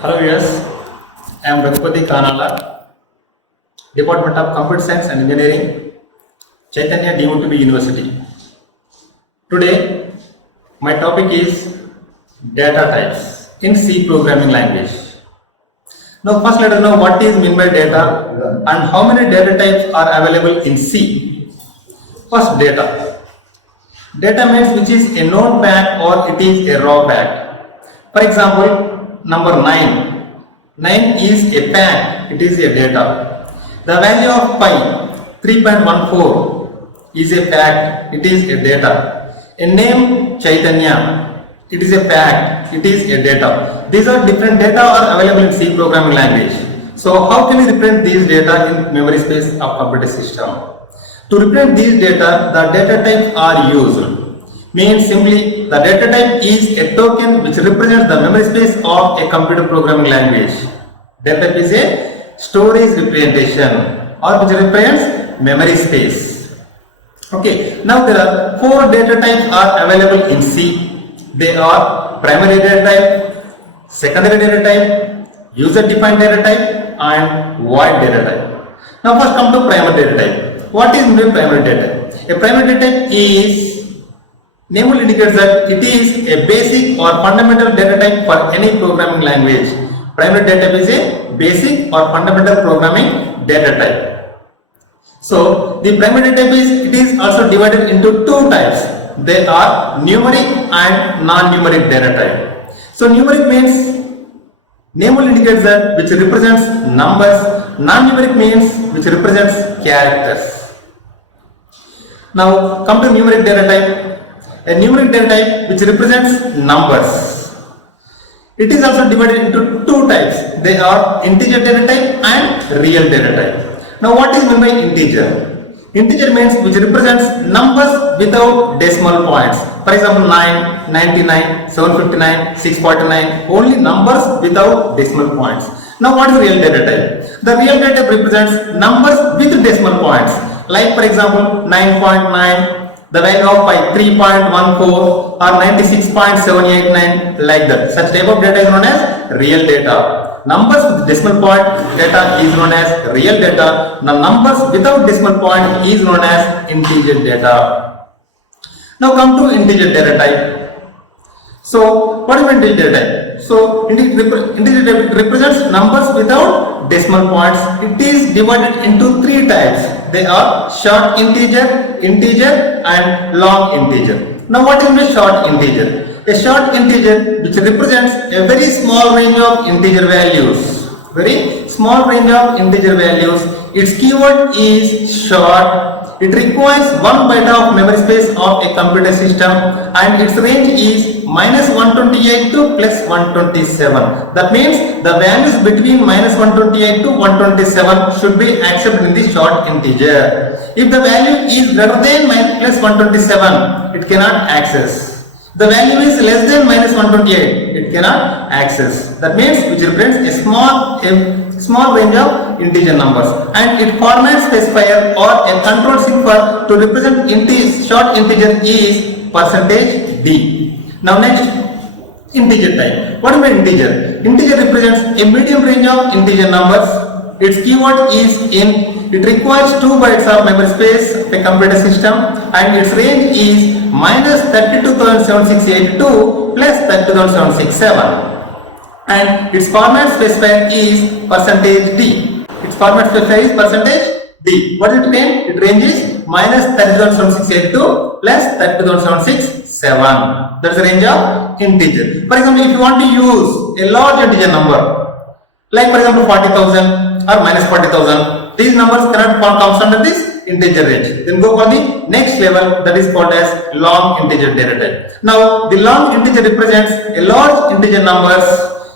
Hello, yes. I am Raghupathi Kanala, Department of Computer Science and Engineering, Chaitanya DUTB University. Today, my topic is data types in C programming language. Now, first let us know what is meant by data and how many data types are available in C. First, data. Data means which is a known fact or it is a raw fact. For example, number 9. 9 is a fact, it is a data. The value of pi, 3.14, is a fact, it is a data. A name, Chaitanya, it is a fact, it is a data. These are different data are available in C programming language. So how can we represent these data in memory space of computer system? To represent these data, the data types are used. Means simply the data type is a token which represents the memory space of a computer programming language. Data type is a storage representation or which represents memory space. Okay, now there are 4 data types are available in C. They are primary data type, secondary data type, user defined data type and void data type. Now first come to primary data type. What is primary data type? A primary data type is name will indicate that it is a basic or fundamental data type for any programming language. Primary data type is a basic or fundamental programming data type. So the primary data type it is also divided into 2 types. They are numeric and non-numeric data type. So numeric means name will indicate that which represents numbers. Non-numeric means which represents characters. Now come to numeric data type. A numeric data type which represents numbers. It is also divided into 2 types. They are integer data type and real data type. Now what is meant by integer? Integer means which represents numbers without decimal points. For example 9, 99, 759, 649, only numbers without decimal points. Now what is real data type? The real data type represents numbers with decimal points. Like for example 9.9, the value of pi 3.14 or 96.789 like that. Such type of data is known as real data. Numbers with decimal point data is known as real data. The numbers without decimal point is known as integer data. Now come to integer data type. So what is integer data type? So integer data represents numbers without decimal points. It is divided into 3 types. They are short integer, integer and long integer. Now what is a short integer? A short integer which represents a very small range of integer values. Very small range of integer values. Its keyword is short. It requires 1 byte of memory space of a computer system and its range is -128 to +127. That means the values between -128 to 127 should be accepted in the short integer. If the value is greater than +127, it cannot access. The value is less than -128, it cannot access. That means which represents a small range of integer numbers, and it format specifier or a control cipher to represent short integer is %d. Now next, integer type. What is an integer? Integer represents a medium range of integer numbers. Its keyword is in. It requires 2 bytes of memory space of a computer system and its range is -32,7682 +32,767. And its format specifier is %d. Its format specifier is %d. What is it mean? It ranges -32,782 +32,767. That's the range of integer. For example, if you want to use a large integer number, like for example 40,000 or -40,000, these numbers cannot come under this integer range. Then go for the next level, that is called as long integer data type. Now the long integer represents a large integer numbers.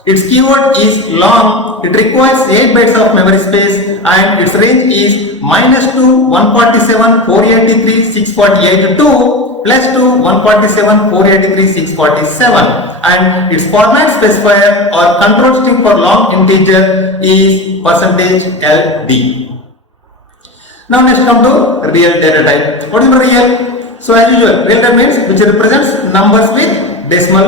Its keyword is long. It requires 8 bytes of memory space and its range is -2 147 483 648 2 +2 147 483 647, and its format specifier or control string for long integer is %ld. Now next come to real data type. What is real? So as usual, real data means which represents numbers with decimal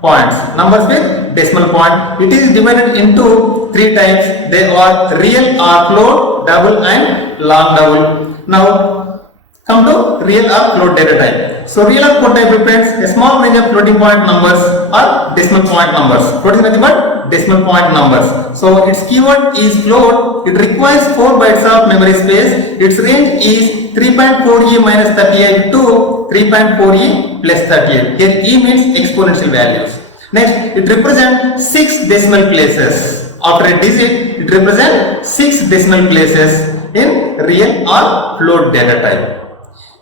points, numbers with decimal point. It is divided into three types. They are real or float, double and long double. Now come to real or float data type. So real or float type represents a small range of floating point numbers or decimal point numbers. Float is nothing but decimal point numbers. So its keyword is float. It requires 4 bytes of memory space. Its range is 3.4e minus 38 to 3.4e plus 38. Here e means exponential values. Next, it represents 6 decimal places. After a digit, it represents 6 decimal places in real or float data type.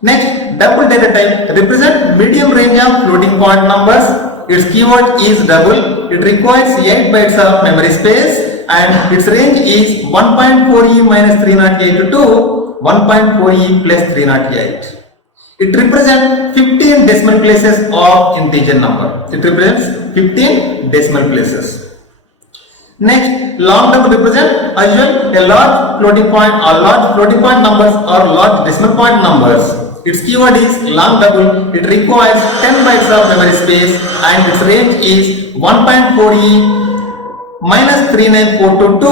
Next, double data type represents medium range of floating point numbers. Its keyword is double. It requires 8 bytes of memory space and its range is 1.4e minus 308 to 1.4e plus 308. It represents 15 decimal places of integer number. It represents 15 decimal places. Next, long double represents as usual a large floating point or large floating point numbers or large decimal point numbers. Its keyword is long double. It requires 10 bytes of memory space and its range is 1.4e minus 3942 to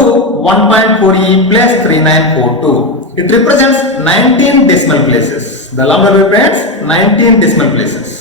1.4e plus 3942. It represents 19 decimal places. The long double represents 19 decimal places.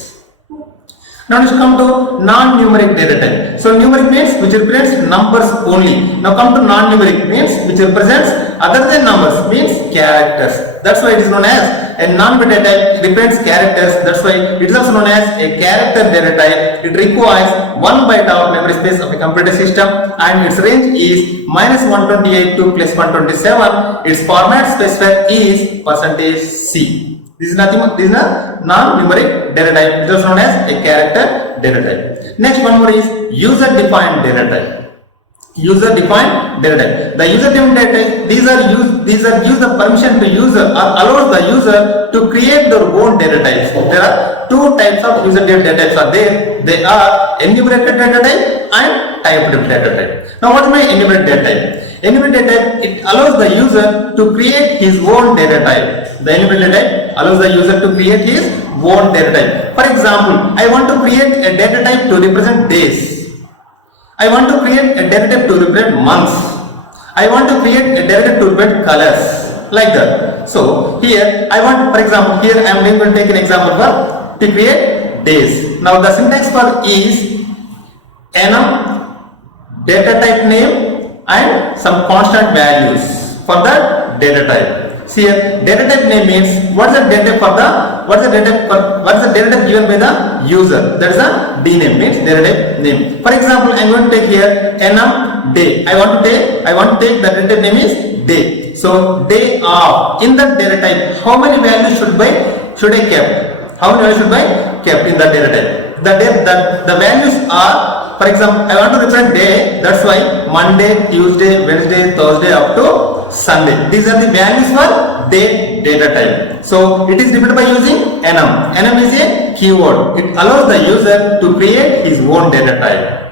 Now let's come to non-numeric data type. So numeric means which represents numbers only. Now come to non-numeric means which represents other than numbers, means characters. That's why it is known as a non-numeric data type. It represents characters. That's why it is also known as a character data type. It requires 1 byte of memory space of a computer system and its range is minus 128 to plus 127. Its format specifier is %C. This is nothing. This is a non-numeric data type. It is known as a character data type. Next one more is user-defined data type. User-defined data type. The user-defined data type. These are use the permission to user or allows the user to create their own data types. There are two types of user-defined data types are there. They are enumerated data type and typed data type. Now what is my enumerated data type? Enumerated data type, it allows the user to create his own data type. The enumerated data type allows the user to create his own data type. For example, I want to create a data type to represent days. I want to create a data type to represent months. I want to create a data type to represent colors. Like that. So here I want, for example, here I am going to take an example for to create days. Now the syntax for is enum, data type name and some constant values for the data type. See here, data type name means what is the data for the what is the data type given by the user. That is the D name, means data type name. For example, I am going to take here enum day. I want to take the data type name is day. So day of in the data type, how many values should I kept? How many values should I kept in the data type? The values are, for example, I want to represent day. That's why Monday, Tuesday, Wednesday, Thursday up to Sunday. These are the values for day data type. So it is represented by using enum. Enum is a keyword. It allows the user to create his own data type.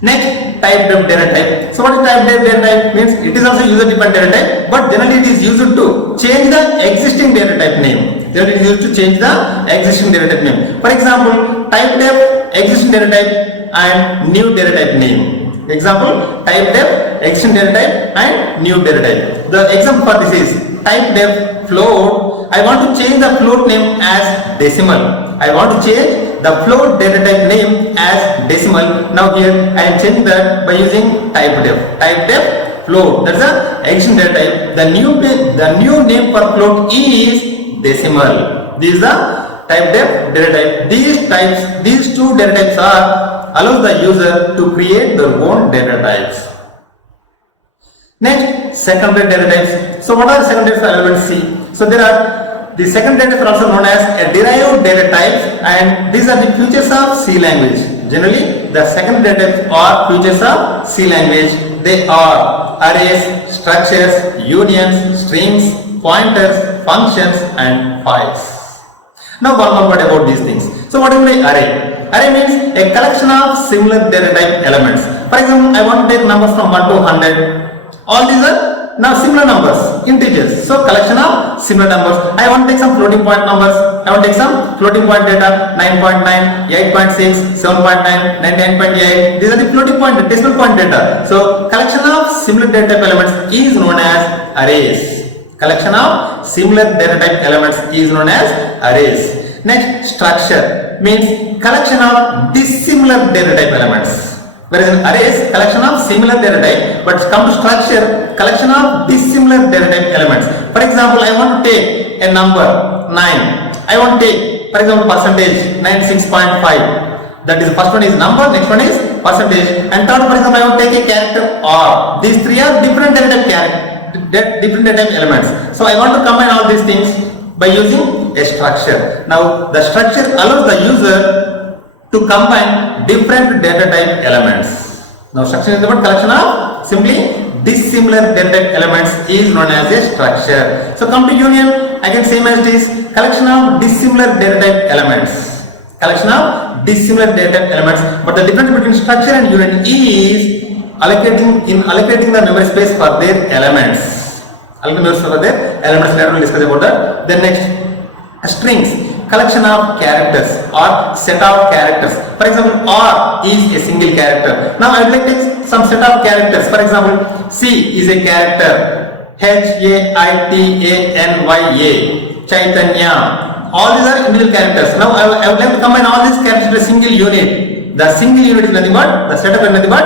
Next, typed data type. So what is typed data type? Means it is also user-defined data type, but generally it is used to change the existing data type name. Generally it is used to change the existing data type name. For example, type def existing data type and new data type name. Example, type def existing data type and new data type. The example for this is type def float. I want to change the float name as decimal. I want to change the float data type name as decimal. Now here I am changing that by using type def. Type def float. That's the existing data type. The new name for float is decimal. This is the type def data type. These two data types allows the user to create their own data types. Next, secondary data types. So what are secondary elements? See. So there are the secondary data types are also known as a derived data types, and these are the features of C language. Generally, the secondary data types are features of C language. They are arrays, structures, unions, strings, pointers, functions, and files. Now one more word about these things. So what is an array? Array means a collection of similar data type elements. For example, I want to take numbers from 1 to 100. All these are now similar numbers, integers. So collection of similar numbers. I want to take some floating point numbers. I want to take some floating point data, 9.9, 8.6, 7.9, 99.8. These are the floating point, decimal point data. So collection of similar data type elements is known as arrays. Collection of similar data type elements is known as arrays. Next, structure means collection of dissimilar data type elements. Whereas in arrays, collection of similar data type, but come to structure, collection of dissimilar data type elements. For example, I want to take a number 9. I want to take, for example, percentage 96.5. That is, the first one is number, next one is percentage, and third, for example, I want to take a character R. These three are different data type different data type elements. So I want to combine all these things by using a structure. Now the structure allows the user to combine different data type elements. Now structure is about collection of simply dissimilar data type elements is known as a structure. So come to union, again same as this, collection of dissimilar data type elements. Collection of dissimilar data type elements, but the difference between structure and union is allocating the memory space for their elements. Allocating memory space for their elements. Later we will discuss about that. Then next, strings. Collection of characters or set of characters. For example, R is a single character. Now I would like to take some set of characters. For example, C is a character. Haitanya, Chaitanya. All these are individual characters. Now I would like to combine all these characters to a single unit. The single unit is nothing but, the setup is nothing but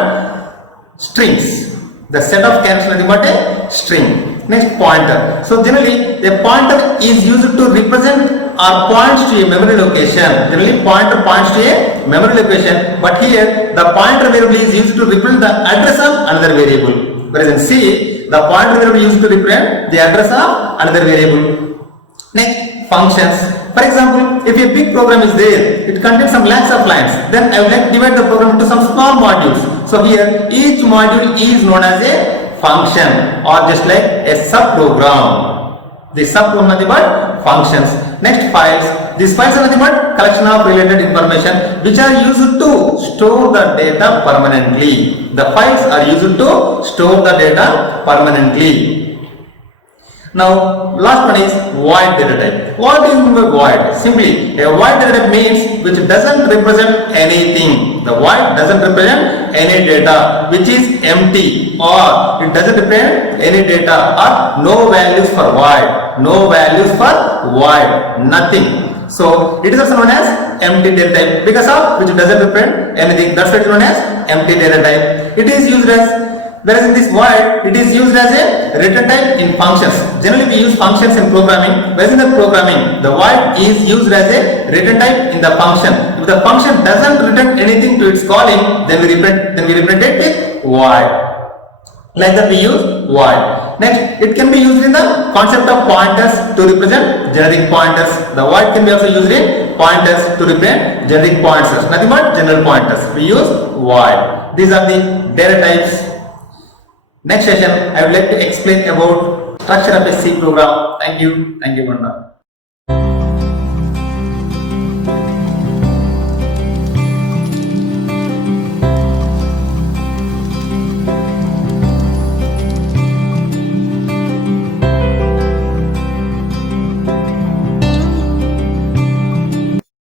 strings. The set of characters is nothing but a string. Next, pointer. So generally, the pointer is used to represent or points to a memory location. Generally, pointer points to a memory location, but here the pointer variable is used to represent the address of another variable. Whereas in C, the pointer variable is used to represent the address of another variable. Next, functions. For example, if a big program is there, it contains some lakhs of lines, then I would like to divide the program into some small modules. So here, each module is known as a function or just like a subprogram. The subprogram is nothing but functions. Next, files. These files are nothing but collection of related information which are used to store the data permanently. The files are used to store the data permanently. Now, last one is void data type. What do you mean by void? Simply, a void data type means which doesn't represent anything. The void doesn't represent any data, which is empty, or it doesn't represent any data, or no values for void. No values for void. Nothing. So, it is also known as empty data type because of which doesn't represent anything. That's why it is known as empty data type. It is used as, whereas in this void, it is used as a return type in functions. Generally, we use functions in programming. Whereas in the programming, the void is used as a return type in the function. If the function doesn't return anything to its calling, then we represent it with void. Like that, we use void. Next, it can be used in the concept of pointers to represent generic pointers. The void can be also used in pointers to represent generic pointers. Nothing but general pointers. We use void. These are the data types. Next session, I would like to explain about structure of a C program. Thank you, Manda.